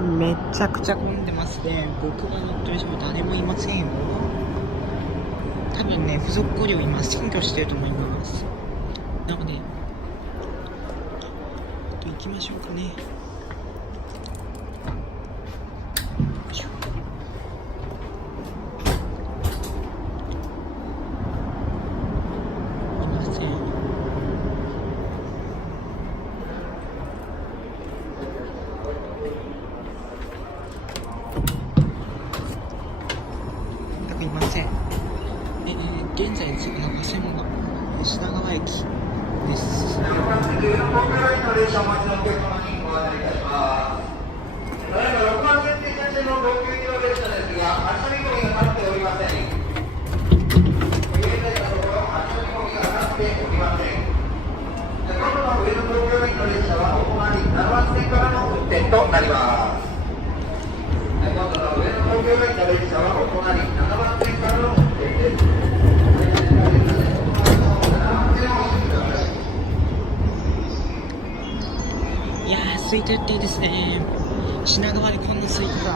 めちゃくちゃ混んでますね。僕が乗ってる人も誰もいませんよ。多分ね、付属5両今占拠してると思います。なので行きましょうかね。いません。現在着くのが線路が品川駅です。となります。今度の上野東京駅の列車はお隣7番線からの運転です。いやー、空いてるってですね。品川でこんな空いてた。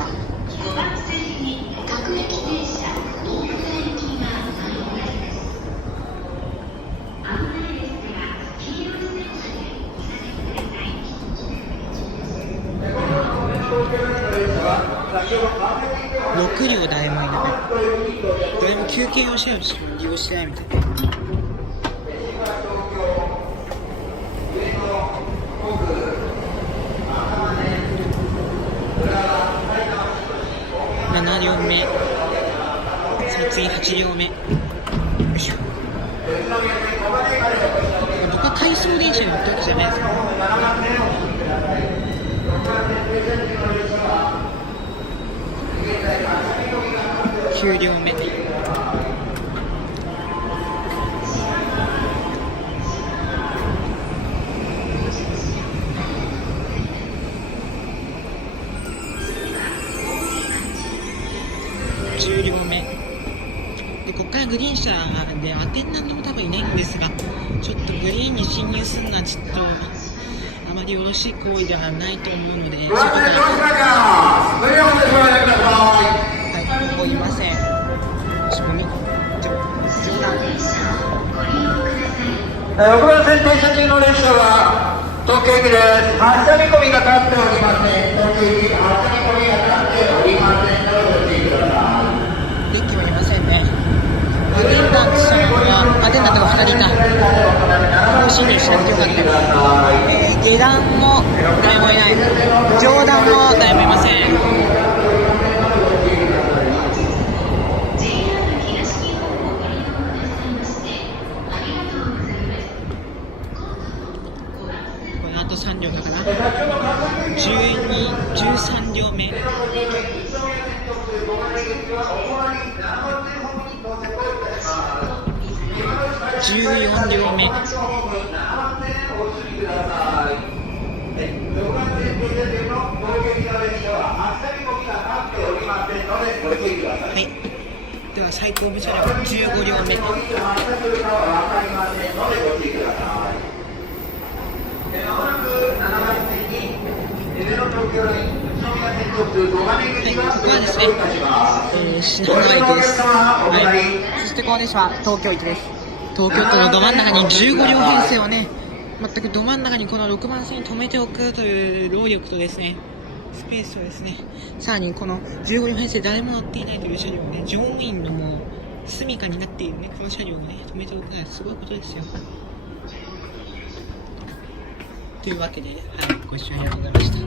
各駅停車平塚駅が参ります。危ないですから黄色い線までお下げください。6両誰もいない。誰も休憩をして利用してないみたいな。7両目、その次8両目。よいしょ。僕は回送電車に乗ったわけじゃないですか。9両目。10両目で、ここからグリーン車でアテンダントも多分いないんですが、ちょっとグリーンに進入するのはちょっとあまりよろしい行為ではないと思うので、外からここいません。6番線停車中の列車は東京駅です。発車見込みが立っておりません。東京駅発車見込みが立っておりませんのでご注意ください。デッキもいませんね。アテンダントが2人いた。楽しみにしなくてよかったよ。下段も誰もいない。上段も誰もいません。あと3両だから13両目。14両目。はい。では最後尾車両15両目。ここはですね、品川駅です。はい。そしてこの電車は東京駅です。東京都のど真ん中に15両編成をね、全くど真ん中にこの6番線に止めておくという労力とですね、スペースをですね、さらにこの15両編成誰も乗っていないという車両をね、乗務員のもう住処になっているね、この車両をね、止めておくのはすごいことですよ。というわけで、はい、ご視聴ありがとうございました。